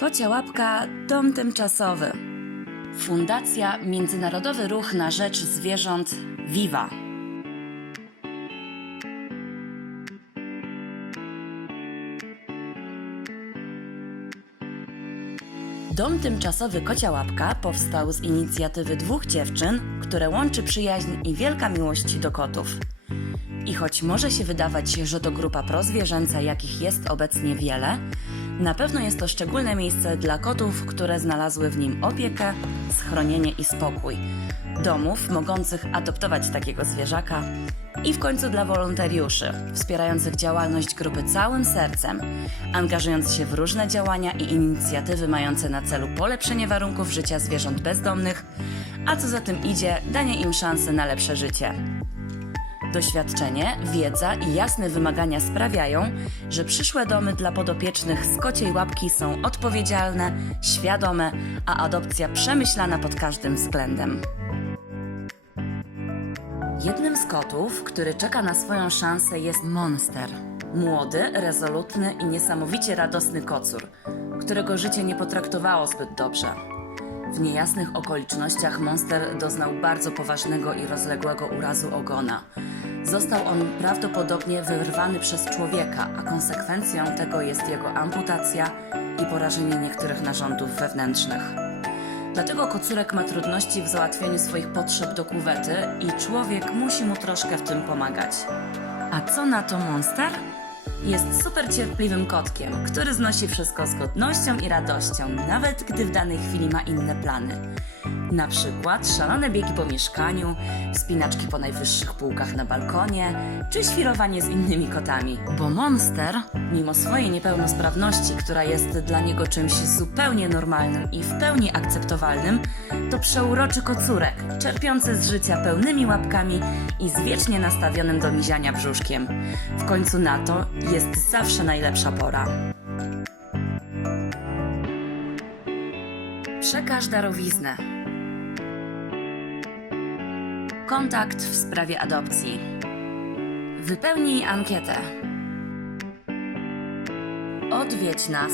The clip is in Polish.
Kocia Łapka Dom Tymczasowy. Fundacja Międzynarodowy Ruch na Rzecz Zwierząt Viva. Dom tymczasowy Kocia Łapka powstał z inicjatywy dwóch dziewczyn, które łączy przyjaźń i wielka miłość do kotów. I choć może się wydawać, że to grupa prozwierzęca, jakich jest obecnie wiele, na pewno jest to szczególne miejsce dla kotów, które znalazły w nim opiekę, schronienie i spokój. Domów mogących adoptować takiego zwierzaka i w końcu dla wolontariuszy, wspierających działalność grupy całym sercem, angażując się w różne działania i inicjatywy mające na celu polepszenie warunków życia zwierząt bezdomnych, a co za tym idzie, danie im szansy na lepsze życie. Doświadczenie, wiedza i jasne wymagania sprawiają, że przyszłe domy dla podopiecznych z kociej łapki są odpowiedzialne, świadome, a adopcja przemyślana pod każdym względem. Jednym z kotów, który czeka na swoją szansę jest Monster. Młody, rezolutny i niesamowicie radosny kocur, którego życie nie potraktowało zbyt dobrze. W niejasnych okolicznościach Monster doznał bardzo poważnego i rozległego urazu ogona. Został on prawdopodobnie wyrwany przez człowieka, a konsekwencją tego jest jego amputacja i porażenie niektórych narządów wewnętrznych. Dlatego kocurek ma trudności w załatwianiu swoich potrzeb do kuwety i człowiek musi mu troszkę w tym pomagać. A co na to Monster? Jest super cierpliwym kotkiem, który znosi wszystko z godnością i radością, nawet gdy w danej chwili ma inne plany. Na przykład szalone biegi po mieszkaniu, spinaczki po najwyższych półkach na balkonie, czy świrowanie z innymi kotami. Bo Monster, mimo swojej niepełnosprawności, która jest dla niego czymś zupełnie normalnym i w pełni akceptowalnym, to przeuroczy kocurek, czerpiący z życia pełnymi łapkami i z wiecznie nastawionym do miziania brzuszkiem. W końcu na to jest zawsze najlepsza pora. Przekaż darowiznę. Kontakt w sprawie adopcji. Wypełnij ankietę. Odwiedź nas